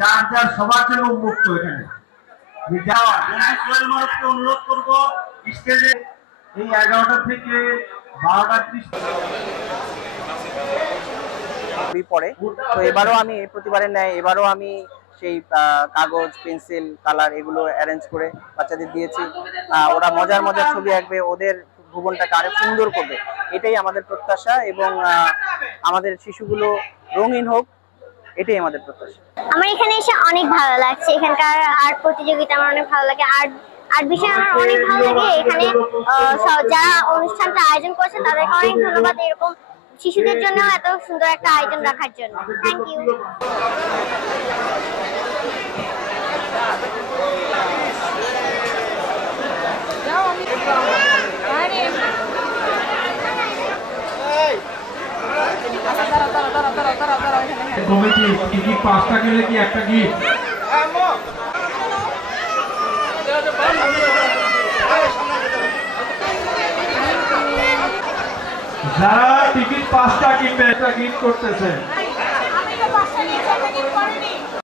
যার যার সবার জন্য উন্মুক্ত এখানে অনুরোধ করবো স্টেজে এই 11টা থেকে 12:30 পরে। তো এবারও আমি প্রতিবারের ন্যায় এবারও আমি সেই কাগজ, পেন্সিল, কালার এগুলো অ্যারেঞ্জ করে বাচ্চাদের দিয়েছি। ওরা মজার মজার ছবি আঁকবে, ওদের ভুবনটাকে আরো সুন্দর করবে, এটাই আমাদের প্রত্যাশা। এবং আমাদের শিশুগুলো রঙিন হোক, এটাই আমাদের প্রত্যাশা। আমার এখানে এসে অনেক ভালো লাগছে। এখানকার আর্ট প্রতিযোগিতা আমার অনেক ভালো লাগে। আর্ট বিষয়ে আমার অনেক ভালো লাগে। এখানে যারা অনুষ্ঠানটা আয়োজন করেছে তাদেরকে অনেক ধন্যবাদ, এরকম শিশুদের জন্য এত সুন্দর একটা আয়োজন রাখার জন্য। Thank you. কমিটি টিকিট 5টা কিনলে কি একটা গিফট? যারা টিকিট 5টা কিনবে একটা গিফট করতেছে।